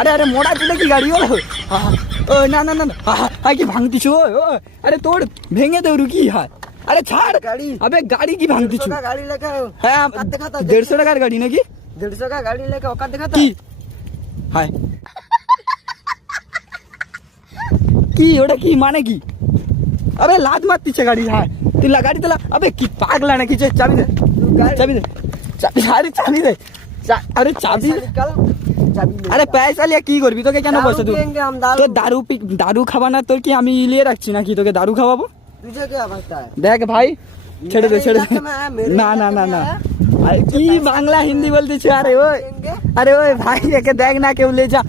আরে আরে মোড়া তুলে কি গাড়ি হলো? ও না না না না, কি ভাঙতিছো? আরে তোর ভেঙে দেও রুকি। হ্যাঁ আরে ছাড় গাড়ি। আবে গাড়ি কি ভাঙতিছো? गाड़ी लेके হ্যাঁ औकात दिखाता 150 টাকার গাড়ি নাকি? 150 का गाड़ी लेके औकात दिखाता কি হায় কি ওটা কি মানে কি? আবে লাত মারতিছে গাড়ি। হ্যাঁ তুই গাড়ি তোলা। আবে কি পাগলা নাকি? চাবি দে চাবি দে চাবি। আরে চাবি দে আরে চাবি। निकल चाबी ले আরে পয়সা লিয়ে কি করবি? তোকে কেন दारू পয়সা দেবো? पियेंगे हम दारू তোর দারু খাবা না? তোর কি আমি লিয়ে রাখছি নাকি তোকে দারু খাওয়াবো? तुझे क्या भागता है দেখ ভাই ছেড়ে দে ছেড়ে দে। इलाके में है, मेरे না না इलाके না में না है। আরে কি বাংলা হিন্দি বলতেছে? আরে ওই पियेंगे আরে ওই ভাই একে দেখ না কেউ লে যা।